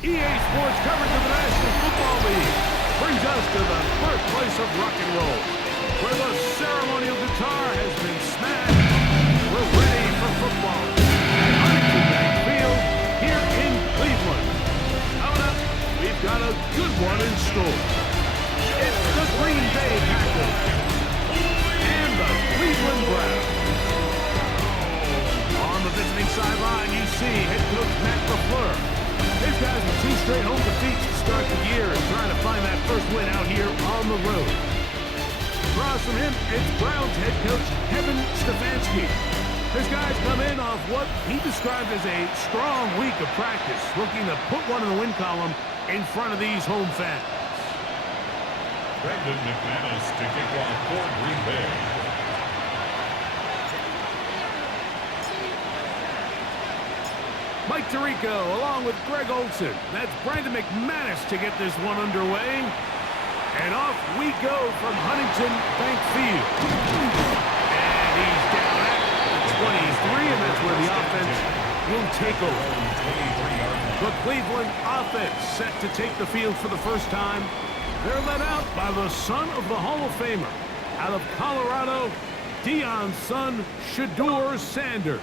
EA Sports coverage of the National Football League brings us to the birthplace of rock and roll, where the ceremonial guitar has been smashed. We're ready for football at Huntington Bank Field here in Cleveland. Coming up, we've got a good one in store. It's the Green Bay Packers and the Cleveland Browns. On the visiting sideline, you see head coach Matt LaFleur. His guys with 2 straight home defeats to start the year and trying to find that first win out here on the road. Across from him, it's Browns head coach Kevin Stefanski. His guys come in off what he described as a strong week of practice, looking to put one in the win column in front of these home fans. Brandon McManus to kick off for Green Bay. Mike Tirico along with Greg Olson. That's Brandon McManus to get this one underway. And off we go from Huntington Bank Field. And he's down at the 23, and that's where the offense will take over. The Cleveland offense set to take the field for the first time. They're led out by the son of the Hall of Famer. Out of Colorado, Deion's son, Shedeur Sanders.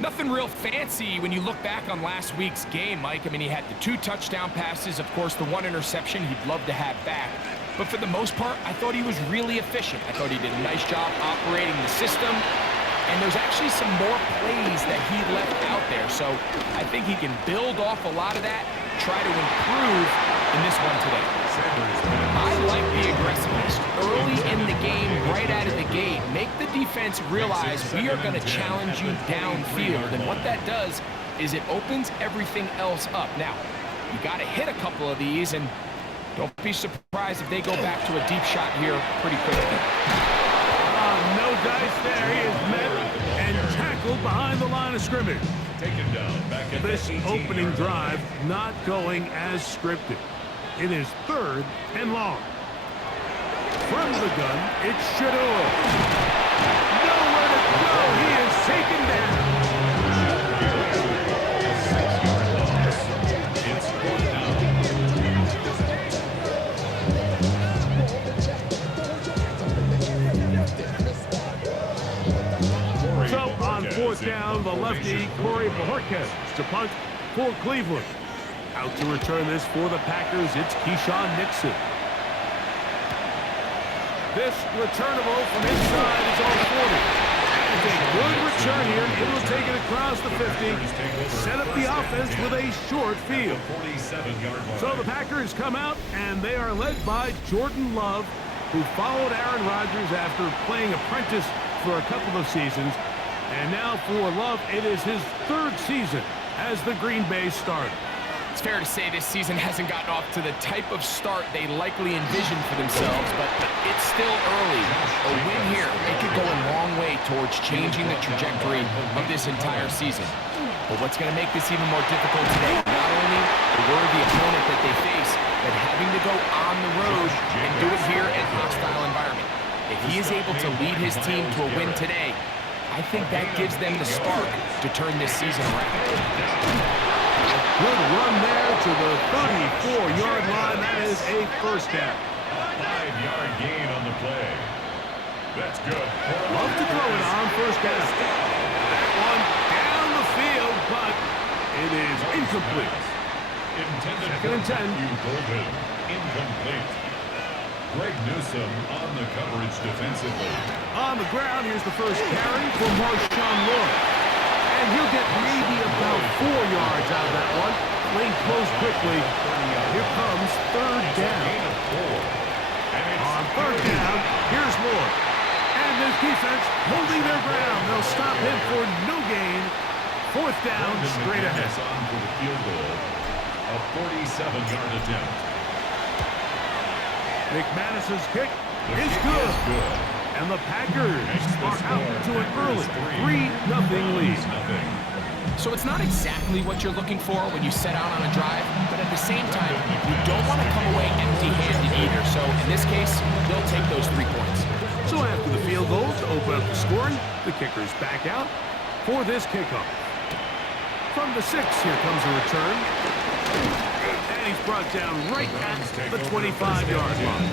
Nothing real fancy when you look back on last week's game, Mike. I mean, he had the 2 touchdown passes, of course, the 1 interception he'd love to have back. But for the most part, I thought he was really efficient. I thought he did a nice job operating the system. And there's actually some more plays that he left out there. So I think he can build off a lot of that, try to improve in this one today. I like the aggressiveness early in the game, right out of the gate. Make the defense realize we are going to challenge you downfield. And what that does is it opens everything else up. Now, you got to hit a couple of these, and don't be surprised if they go back to a deep shot here pretty quickly. No dice there. He is met and tackled behind the line of scrimmage. Taken down back at This opening drive not going as scripted. It is 3rd and long. From the gun, it's Shedeur. Nowhere to go. He is taken down. It's 4th down. So on 4th down, the lefty Corey Bojorquez to punt for Cleveland. Out to return this for the Packers, it's Keyshawn Nixon. This returnable from inside is on 40. It's a good return here. It will take it across the 50. Set up the offense with a short field. So the Packers come out, and they are led by Jordan Love, who followed Aaron Rodgers after playing apprentice for a couple of seasons. And now for Love, it is his 3rd season as the Green Bay starter. It's fair to say this season hasn't gotten off to the type of start they likely envisioned for themselves, but it's still early. A win here, it could go a long way towards changing the trajectory of this entire season. But what's going to make this even more difficult today, not only the worthy opponent that they face, but having to go on the road and do it here in a hostile environment. If he is able to lead his team to a win today, I think that gives them the spark to turn this season around. Good run there to the 34-yard line. That is a 1st down. A 5-yard gain on the play. That's good. Love to throw it on 1st down. That one down the field, but it is incomplete. Intended 2nd and 10. You Golden. Incomplete. Greg Newsome on the coverage defensively. On the ground, here's the first carry for Marshawn Lloyd. And he'll get maybe about 4 yards out of that one. Lane closed quickly. Here comes 3rd down. On 3rd down, here's Lloyd. And this defense holding their ground. They'll stop him for no gain. 4th down, straight ahead. On for the field goal. A 47-yard attempt. McManus's kick is good. And the Packers are out to an early 3-0 lead. So it's not exactly what you're looking for when you set out on a drive, but at the same time, you don't want to come away empty-handed either. So in this case, they'll take those 3 points. So after the field goal to open up the scoring, the kicker's back out for this kickoff. From the 6, here comes a return. And he's brought down right at the 25-yard line.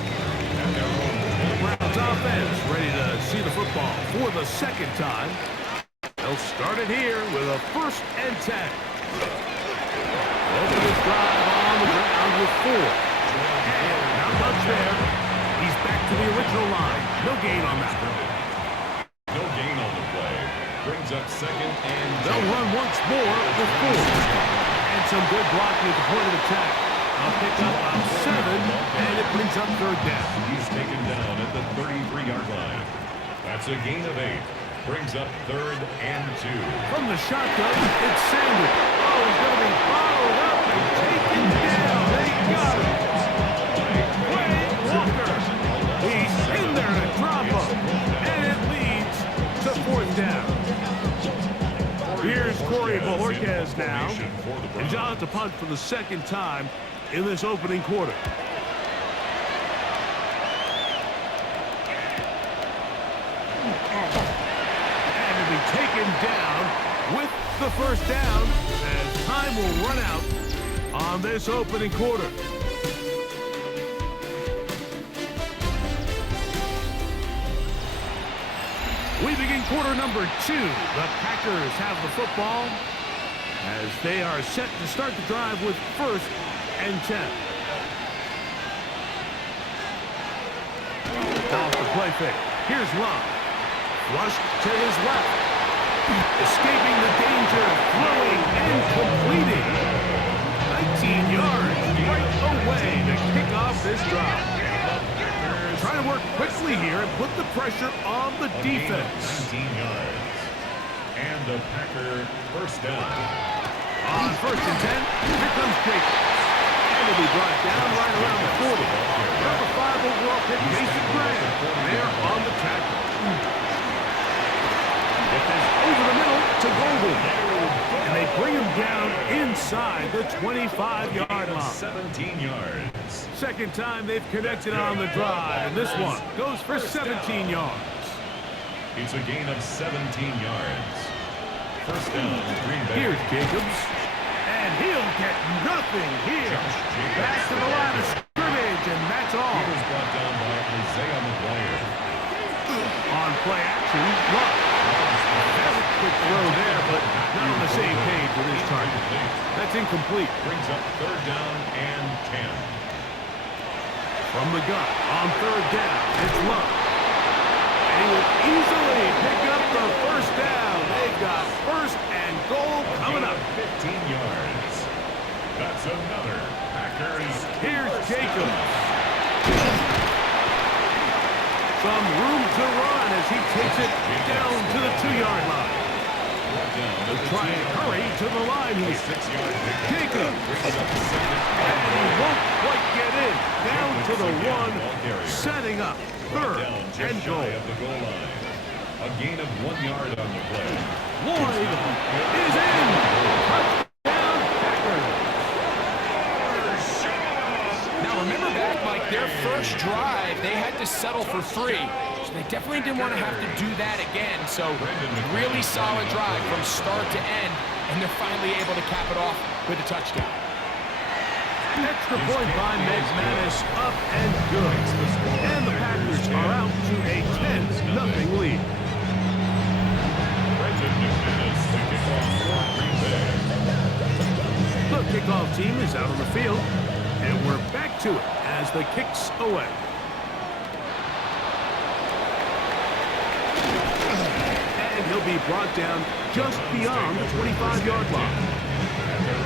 Browns offense ready to see the football for the second time. They'll start it here with a 1st and 10. Open this drive on the ground with 4. And not much there. He's back to the original line. No gain on that one. No gain on the play. Brings up 2nd and 10. They'll run once more with 4. And some good blocking at the point of attack. A pickup of 7, and it brings up 3rd down. He's taken down at the 33-yard line. That's a gain of 8. Brings up 3rd and 2. From the shotgun, it's Sanders. Oh, he's going to be followed up and taken down. They got him. Quay Walker. He's in there to drop him. And it leads to 4th down. Here's Corey Bojorquez now. And John to punt for the 2nd time in this opening quarter. And to be taken down with the 1st down as time will run out on this opening quarter. We begin quarter number 2. The Packers have the football as they are set to start the drive with 1st and 10. Off the play fake. Here's Love. Flushed to his left. Escaping the danger. Throwing and completing. 19 yards right away to kick off this drive. Trying to work quickly here and put the pressure on the defense. 19 yards. And the Packer 1st down. On 1st and 10, here comes Jake. And he'll be brought down right around the 40. Number 5 overall pick, Mason Graham. There on the tackle. Get this over the middle to Golden. And they bring him down inside the 25-yard line. 17 yards. 2nd time they've connected on the drive. And this one goes for 17 yards. It's a gain of 17 yards. 1st down, Green Bay. Here's Jacobs. And he'll get nothing here. Back to the line of scrimmage, and that's all. He was brought down by Isaiah McGuire. On play action, Luck. That was a quick throw there, but not on the same page with his target. That's incomplete. Brings up 3rd down and 10. From the gun, on 3rd down, it's Luck. And he will easily pick up the 1st down. They've got 1st and goal coming up. 15 yards. That's another Packers. Here's Jacobs. Some room to run as he takes it down to the 2-yard line. They'll try and hurry to the line here. 6-yard pickup. Jacobs. And he won't quite get in. Down to the 1, setting up 3rd Down and just goal. shy of the goal line. A gain of 1 yard on the play. Lloyd is in. Touchdown, Packers. Now remember back, Mike, their first drive, they had to settle for 3. So they definitely didn't want to have to do that again. So really solid drive from start to end, and they're finally able to cap it off with a touchdown. Extra point by McManus, up and good. And the Packers are out to a 10-0 lead. Brendan McManus to kick off for Green Bay. The kickoff team is out on the field, and we're back to it as the kick's away. And he'll be brought down just beyond the 25-yard line.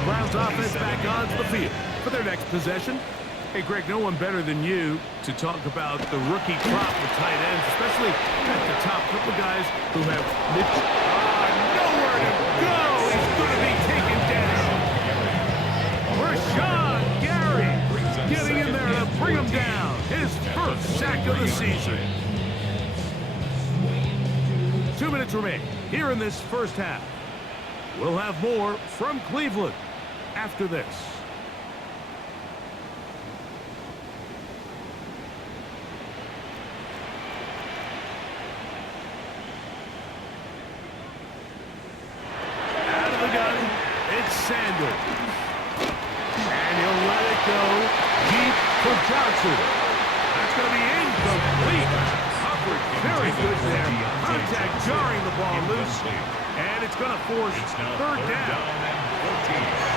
Browns offense back onto the field for their next possession. Hey, Greg, no one better than you to talk about the rookie crop of tight ends, especially at the top. Couple guys who have nowhere to go. He's going to be taken down. Rashawn Gary getting in there to bring him down. His 1st sack of the season. 2 minutes remain here in this 1st half. We'll have more from Cleveland after this. Out of the gun, it's Sanders. go deep for Johnson. That's going to be incomplete. Coverage very good there. Contact jarring the ball loose. And it's going to force third down. and 14.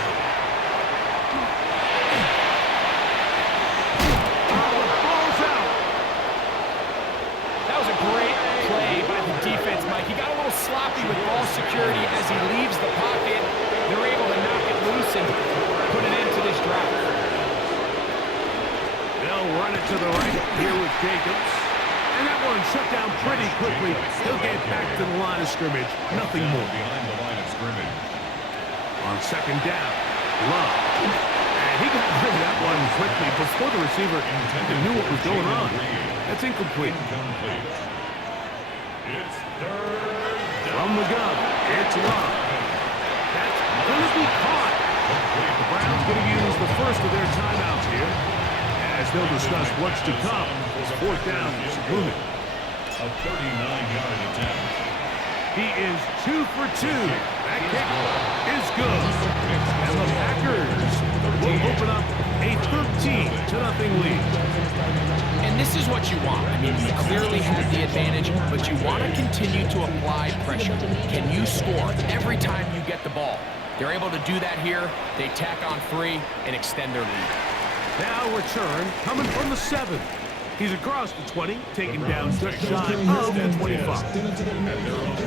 Great play by the defense, Mike. He got a little sloppy with ball security as he leaves the pocket. They're able to knock it loose and put it into this drive. They'll run it to the right here with Jacobs. And that one shut down pretty quickly. He'll get back to the line of scrimmage. Nothing more. Behind the line of scrimmage. On second down, Love. And he got rid of that one quickly before the receiver even knew what was going on. That's incomplete. It's third down. From the gun, it's Love. That's going to be caught. The Browns going to use the first of their timeouts here as they'll discuss what's to come. Fourth down is looming. A 39-yard attempt. He is 2 for 2. That kick is good. And the Packers will open up a 13-0 lead. And this is what you want. I mean, you clearly have the advantage, but you want to continue to apply pressure. Can you score every time you get the ball? They're able to do that here. They tack on 3 and extend their lead. Now return coming from the 7. He's across the 20, taken down just shy of the 25.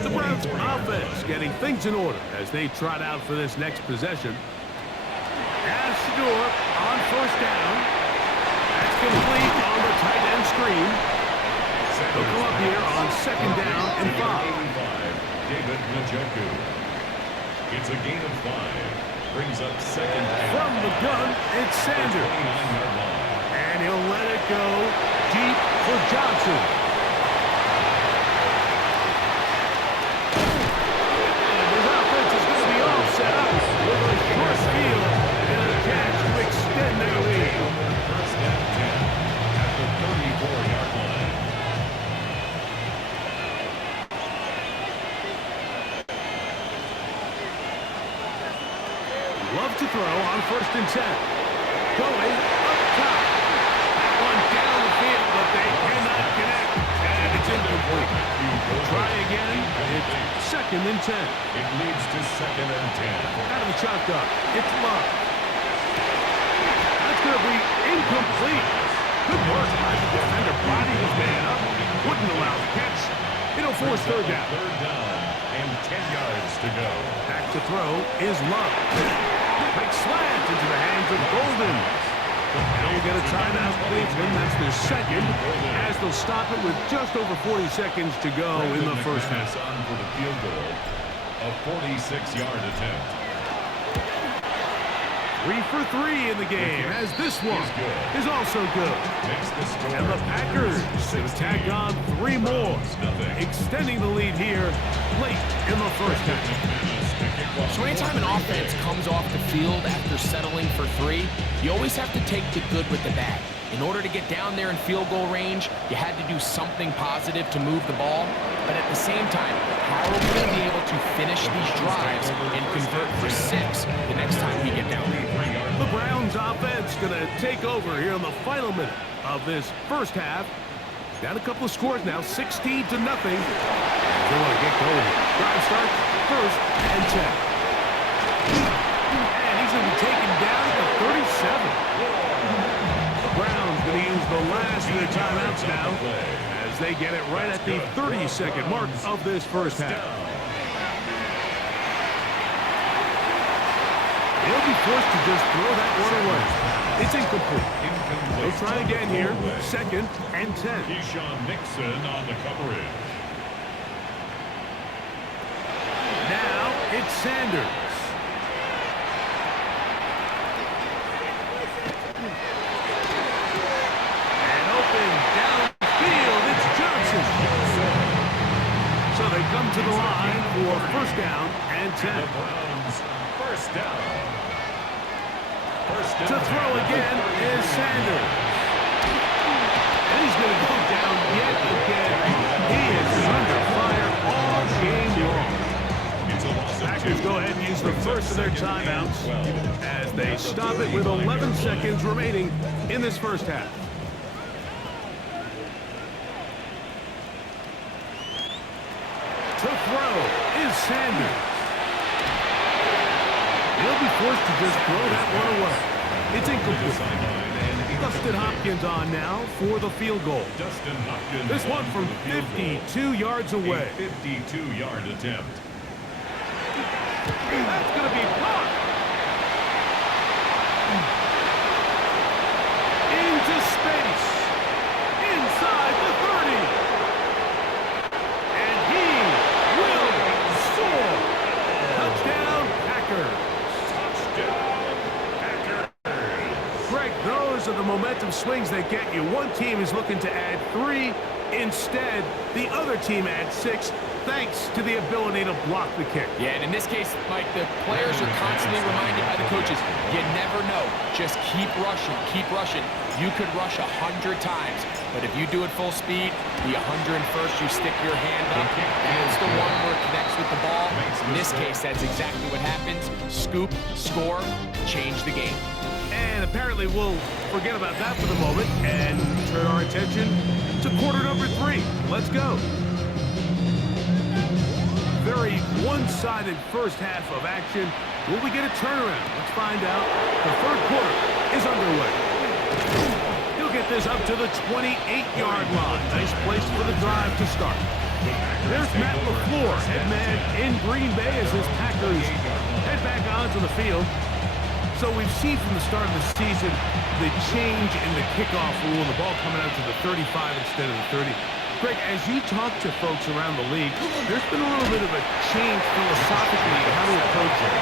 The Browns offense getting things in order as they trot out for this next possession. As Shador on first down. That's complete on the tight end screen. They'll come up here on second down and 5. David Njoku. It's a gain of 5. Brings up second down. From the gun, it's Sanders. 29-yard line. And he'll let it go deep for Johnson. And his offense is going to be all set up with a short field and a chance to extend their lead. First down 10 at the 34-yard line. Love to throw on first and 10. Going up top. That one down the field, but they cannot connect. And it's incomplete. Try again. It's second and 10. It leads to second and 10. Out of the shotgun. It's Love. That's going to be incomplete. Good work by the defender. Body his man up. Wouldn't allow the catch. It'll force third down. Third down and 10 yards to go. Back to throw is Love. Quick slant into the hands of Golden. Now we'll get a timeout, Cleveland. That's their second, as they'll stop it with just over 40 seconds to go in the first half. On for the field goal. A 46-yard attempt. 3 for 3 in the game, as this one is also good. Makes the score. And the Packers have tacked on 3 more, extending the lead here late in the first half. So anytime an offense comes off the field after settling for 3, you always have to take the good with the bad. In order to get down there in field goal range, you had to do something positive to move the ball. But at the same time, how are we going to be able to finish these drives and convert for 6 the next time we get down there? The Browns offense going to take over here in the final minute of this first half. Down a couple of scores now, 16-0. They want to get going. Drive starts first and 10. And he's going to be taken down at the 37. The Browns going to use the last of their timeouts now as they get it right at the 30-second mark of this first half. They'll be forced to just throw that one away. It's incomplete. They'll try again here, second and 10. Keyshawn Nixon on the coverage. Now it's Sanders. And open downfield, it's Johnson. So they come to the line for first down and 10. The Browns first down. First down. To throw again is Sanders. And he's going to go down yet again. He is under fire all game long. It's a loss of 2 Packers go ahead and use the first of their timeouts as they stop it with 11 seconds remaining in this first half. To throw is Sanders. He'll be forced to just throw that one away. It's incomplete. Dustin Hopkins on now for the field goal. Dustin Hopkins. This one from 52 yards away. 52-yard attempt. That's going to be blocked. Into space. Inside the 30. And he will score. Touchdown, Packers. Greg, those are the momentum swings that get you. One team is looking to add 3. Instead, the other team adds 6, thanks to the ability to block the kick. Yeah, and in this case, Mike, the players are constantly reminded by the coaches, you never know. Just keep rushing, keep rushing. You could rush 100 times, but if you do it full speed, the 101st, you stick your hand up. That's the one where it connects with the ball. In this case, that's exactly what happens. Scoop, score, change the game. And apparently we'll forget about that for the moment and turn our attention to quarter number 3. Let's go. Very one-sided first half of action. Will we get a turnaround? Let's find out. The third quarter is underway. He'll get this up to the 28-yard line. Nice place for the drive to start. There's Matt LaFleur, head man in Green Bay as his Packers head back onto the field. So we've seen from the start of the season the change in the kickoff rule, the ball coming out to the 35 instead of the 30. Greg, as you talk to folks around the league, there's been a little bit of a change philosophically in how to approach it,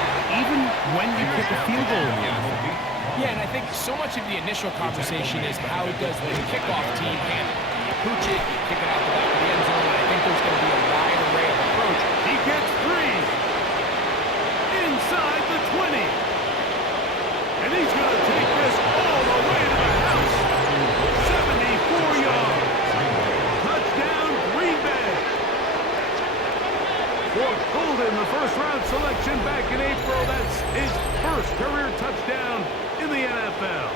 even when you kick a field goal in the NFL. Yeah, and I think so much of the initial conversation is how does the kickoff team handle it? You pooch it, you kick it out the back of the end zone, and I think there's going to be a wide array of approach. He gets 3 inside the 20. And he's going to take this all the way to the house. 74 yards. Touchdown, Green Bay. For Golden, the first-round selection back in April. That's his first career touchdown in the NFL.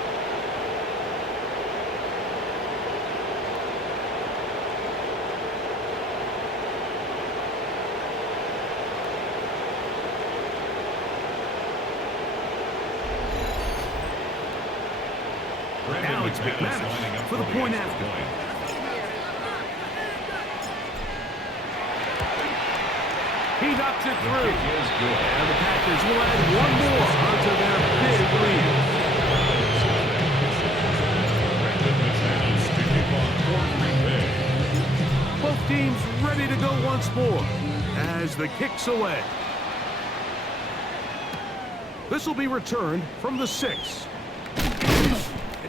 Now it's McManus for the point after. He knocks it through. And the Packers will add one more onto their big lead. Both teams ready to go once more as the kick's away. This will be returned from the 6.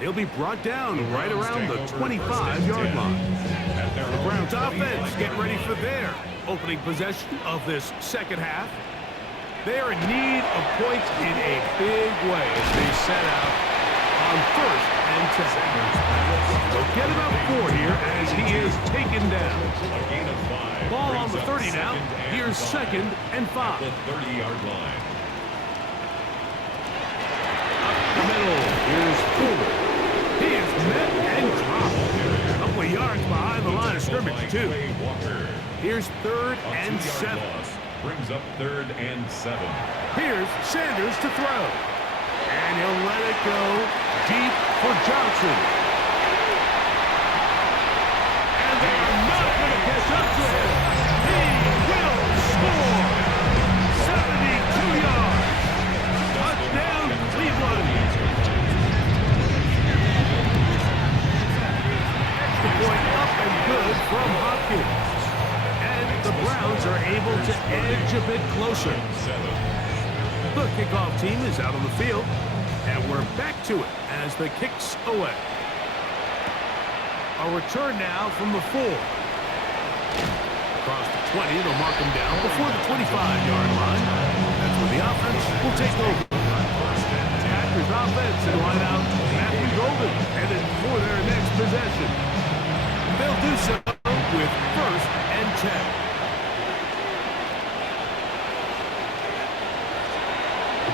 He'll be brought down right around the 25-yard line. The Browns offense getting ready for their opening possession of this second half. They are in need of points in a big way as they set out on 1st and 10. They'll get about 4 here as he is taken down. Ball on the 30 now. Here's 2nd and 5. The 30-yard line. Up the middle. Here's Fuller. He is met and dropped. A couple of yards behind the line of scrimmage, too. Here's 3rd and 7. Brings up 3rd and 7. Here's Sanders to throw. And he'll let it go deep for Johnson. And they're not going to catch up to him. He will score. 72 yards. Touchdown, Cleveland. Extra point up and good from Hopkins. And the Browns are able to edge a bit closer. The kickoff team is out on the field, and we're back to it as the kick's away. A return now from the 4. Across the 20, they'll mark him down before the 25-yard line. That's where the offense will take over. Packers offense and line out Matthew Golden headed for their next possession. They'll do so with 1st and 10.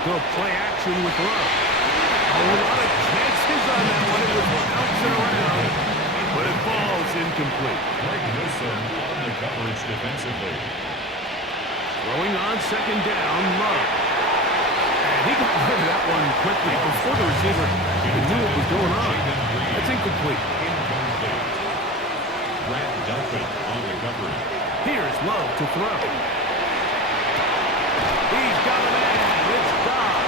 go play action with Love. A lot of chances on that one. It was bouncing around, but it falls incomplete. Greg Newsome on the coverage defensively. Throwing on second down, Love. And he got rid of that one quickly before the receiver even knew what was going on. That's incomplete. Incomplete. Brad Delphin on the coverage. Here's Love to throw. He's got a man. It's Dodd.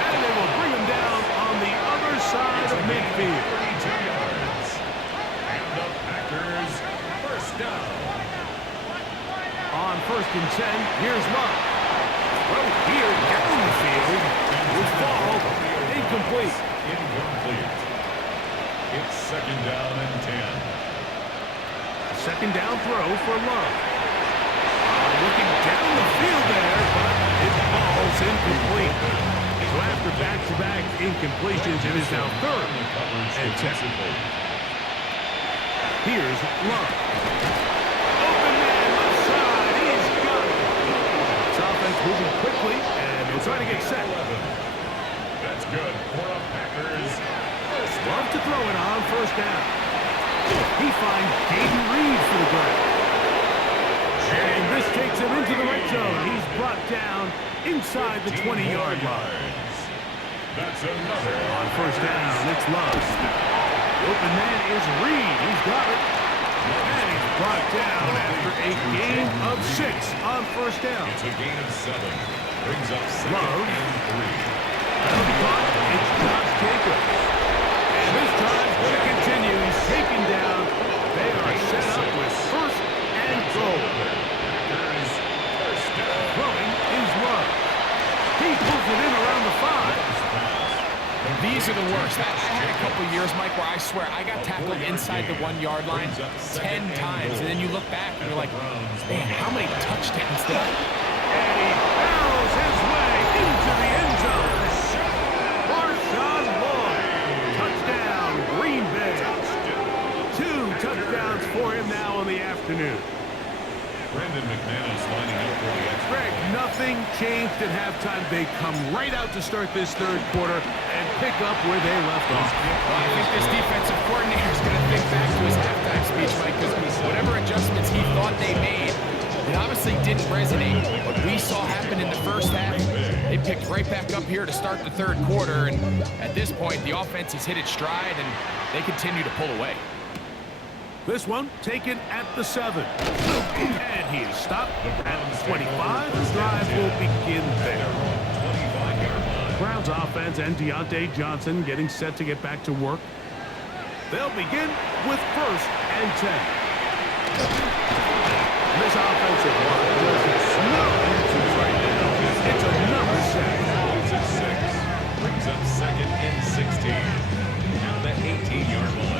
And they will bring him down on the other side of midfield. 32 yards. And the Packers first down. On 1st and 10, here's Love. Well, here down the field. Will fall. Incomplete. Incomplete. It's second down and 10. Second down throw for Love. Looking down the field there, but it falls incomplete. So after back-to-back incompletions, it is now 3rd and 10. Here's Love. Open man left side. He's got it. This offense moving quickly, and they're trying to get set. That's good for the Packers. Love to throw it on 1st down. He finds Caden Reed for the ground. And this takes him into the red zone. He's brought down inside the 20-yard line. That's another. On 1st down, it's Love. The open man is Reed. He's got it. And he's brought down after a gain of 6 on 1st down. It's a gain of 7. Brings up second Love. and 3. That'll be caught. It's Josh Jacobs. And this time, going to continue. He's taken down. They are set up with 1st and goal. Packers first down. Throwing is Love. He pulls it in around the 5. These are the worst. I had a couple years, Mike, where I swear I got tackled inside the 1-yard line 10 times, and then you look back and you're like, man, how many touchdowns did I? And he barrels his way into the end zone. Marshawn Lloyd. Touchdown, Green Bay. 2 touchdowns for him now in the afternoon. Brandon McManus lining up for the extra. Greg, nothing changed at halftime. They come right out to start this 3rd quarter and pick up where they left off. Well, I think this defensive coordinator is going to think back to his halftime speech, Mike, because whatever adjustments he thought they made, it obviously didn't resonate. What we saw happen in the 1st half, they picked right back up here to start the 3rd quarter, and at this point, the offense has hit its stride, and they continue to pull away. This one taken at the 7. And he is stopped at the 25. The drive will begin there. 25-yard line. Browns offense and Deontay Johnson getting set to get back to work. They'll begin with 1st and 10. This offensive line does no answers right now. It's another sack. It's a 6. Brings up second and 16. At the 18-yard line.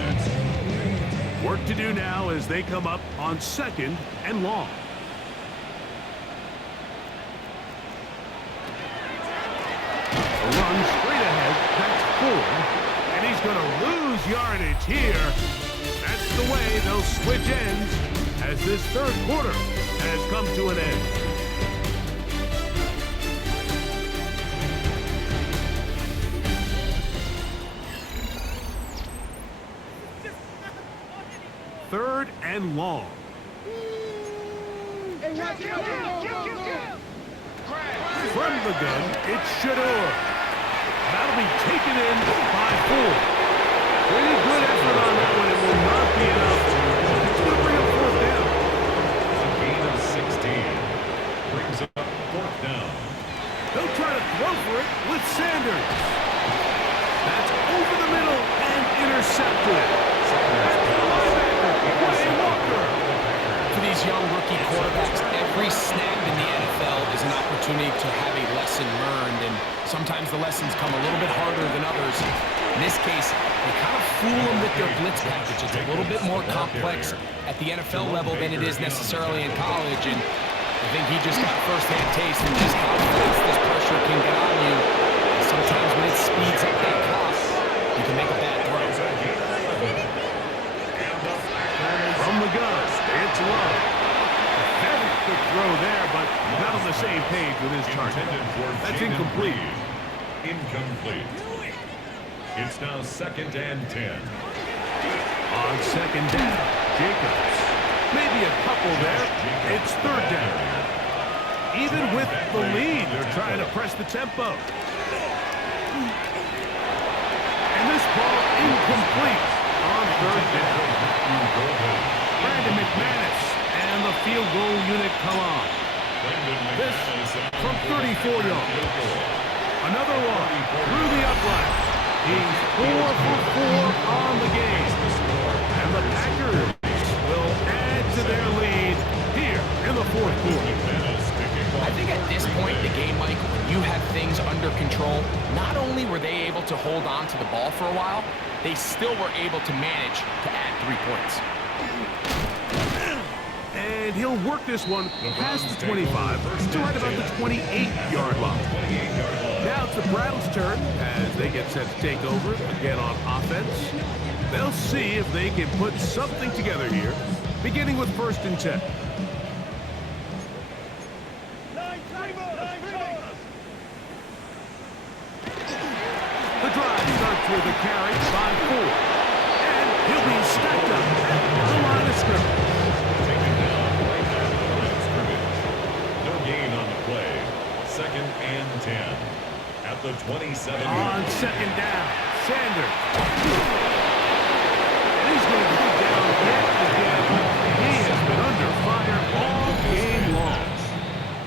Work to do now as they come up on 2nd and long. A run straight ahead, that's 4. And he's going to lose yardage here. That's the way they'll switch ends as this 3rd quarter has come to an end. Third and long. From the gun, it's Shador. That'll be taken in by 4. Pretty good effort on that one. It will not be enough. It's going to bring up 4th down. A gain of 16. Brings up 4th down. They'll try to throw for it with Sanders. That's over the middle and intercepted. For these young rookie quarterbacks, every snap in the NFL is an opportunity to have a lesson learned, and sometimes the lessons come a little bit harder than others. In this case, they kind of fool them with their blitz package. It's a little bit more complex at the NFL level than it is necessarily in college, and I think he just got first-hand taste of just how fast this pressure can get on you. And sometimes when it speeds up that clock, you can make a bad throw. From the gun, it's Love. A very quick throw there, but not on the same page with his target. Intended for That's Jaden incomplete. Reed. Incomplete. It's now 2nd and 10. On 2nd down, Jacobs. Maybe a couple there. It's 3rd down. Even with the lead, they're trying to press the tempo. And this ball incomplete on 3rd down. Brandon McManus and the field goal unit come on. This from 34 yards. Another one through the upright. He's 4 for 4 on the game. And the Packers will add to their lead here in the 4th quarter. I think at this point in the game, Mike, when you have things under control, not only were they able to hold on to the ball for a while, they still were able to manage to add 3 points. And he'll work this one past the 25 to right about the 28-yard line. Now it's the Browns' turn as they get set to take over again on offense. They'll see if they can put something together here, beginning with 1st and 10. The drive starts with a carry by 4. And he'll be stacked up at the line of scrimmage. Taken down right at the line of scrimmage. No gain on the play. 2nd and 10. At the 27. On 2nd down, Sanders. And he's going to go down yet again. He has been under fire all game long.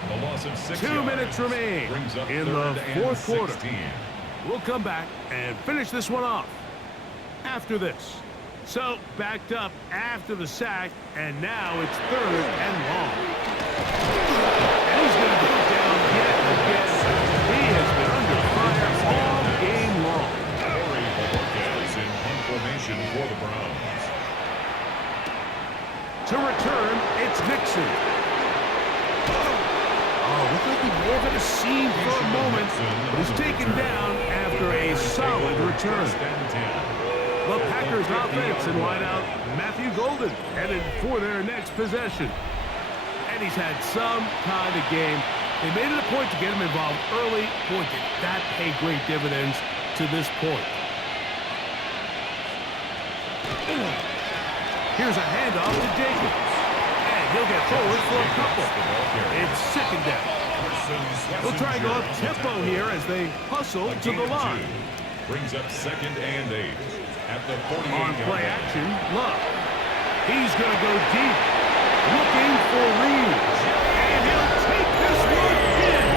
The loss of 6 2 yards minutes remain brings up in 3rd the and 4th quarter. 16. We'll come back and finish this one off after this. So, backed up after the sack, and now it's 3rd and long. And he's going to go down yet again. He has been under fire all game long. Corey Bojorquez in punt formation for the Browns. To return, it's Nixon. Oh, looked like he wove in a seam for a moment, but he's taken down after a solid return. 1st and 10. The Packers offense and wideout Matthew Golden headed for their next possession. And he's had some kind of game. They made it a point to get him involved early. Boy, did that pay great dividends to this point. Here's a handoff to Jacobs. And he'll get forward for a couple. It's 2nd down. They'll try and go up tempo here as they hustle to the line. Brings up 2nd and 8. At the 48-yard On play line. action, Love. He's going to go deep, looking for Reeves. And he'll take this one in.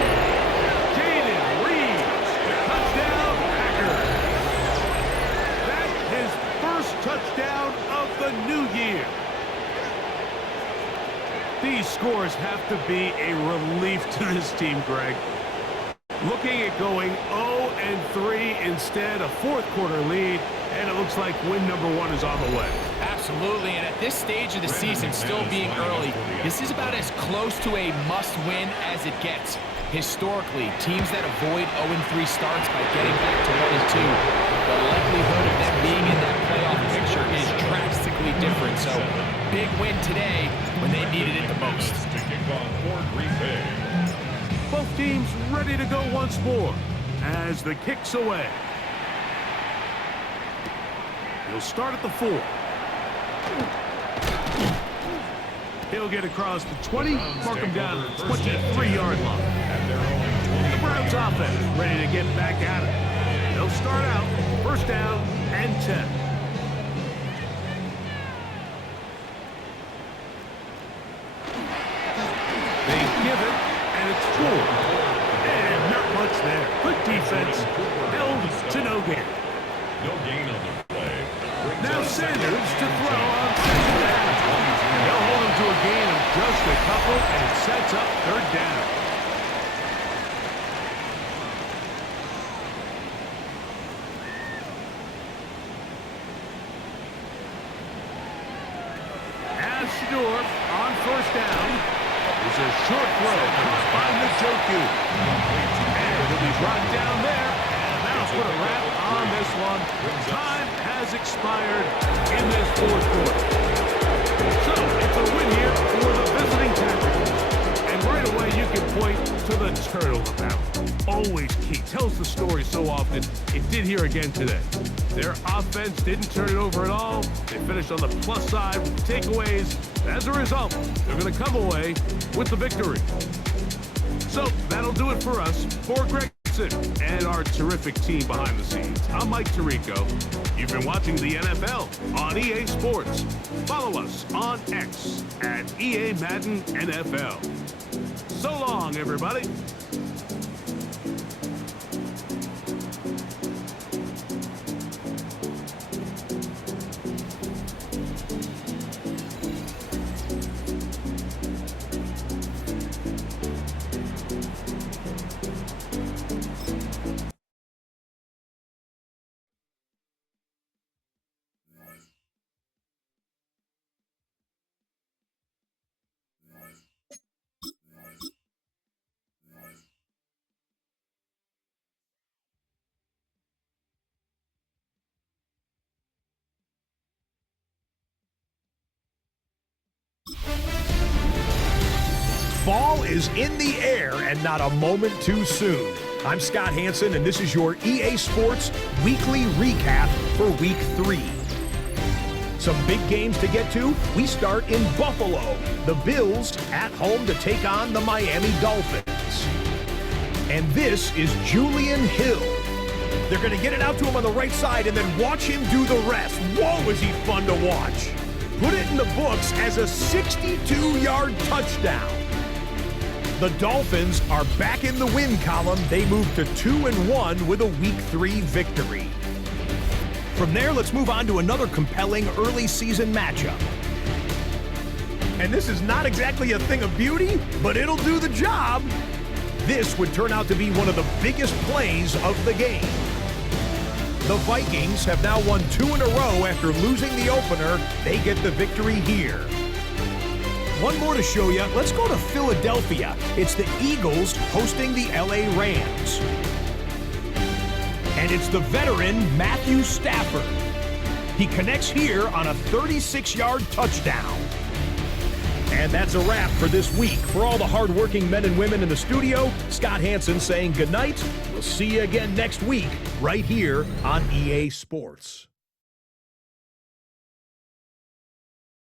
Jaden Reeves, touchdown Packers. That's his first touchdown of the new year. These scores have to be a relief to this team, Greg. Looking at going 0-3 instead, a 4th quarter lead, and it looks like win number 1 is on the way. Absolutely, and at this stage of the season, still being early, this is about as close to a must-win as it gets. Historically, teams that avoid 0-3 starts by getting back to 1-2, the likelihood of them being in that playoff picture is drastically different. So, big win today when they needed it the most. To kick off Fort Repay. Both teams ready to go once more as the kick's away. He'll start at the 4. He'll get across the 20, mark him down at the 23-yard line. The Browns offense ready to get back at it. They'll start out 1st down and 10. They give it, and it's 4. And not much there. Good defense. Held to no gain. No gain on the play. Now Sanders to throw on 2nd down. And they'll hold him to a gain of just a couple, and it sets up 3rd down. As Shador on 1st down. It's a short throw by Njoku. And it'll be brought down there. And that'll put a wrap on this one. Time has expired in this 4th quarter. So, it's a win here for the visiting Packers. And right away, you can point to the turnover battle. He tells the story so often. It did here again today. Their offense didn't turn it over at all. They finished on the plus side with takeaways. As a result, they're going to come away with the victory. So that'll do it for us. For Greg and our terrific team behind the scenes, I'm Mike Tirico. You've been watching the NFL on EA Sports. Follow us on X at EA Madden NFL. So long, everybody. Fall is in the air and not a moment too soon. I'm Scott Hanson, and this is your EA Sports Weekly Recap for Week 3. Some big games to get to. We start in Buffalo. The Bills at home to take on the Miami Dolphins. And this is Julian Hill. They're going to get it out to him on the right side and then watch him do the rest. Whoa, is he fun to watch. Put it in the books as a 62-yard touchdown. The Dolphins are back in the win column. They move to 2-1 with a Week 3 victory. From there, let's move on to another compelling early season matchup. And this is not exactly a thing of beauty, but it'll do the job. This would turn out to be one of the biggest plays of the game. The Vikings have now won 2 in a row after losing the opener. They get the victory here. One more to show you. Let's go to Philadelphia. It's the Eagles hosting the LA Rams. And it's the veteran Matthew Stafford. He connects here on a 36-yard touchdown. And that's a wrap for this week. For all the hardworking men and women in the studio, Scott Hanson saying goodnight. We'll see you again next week right here on EA Sports.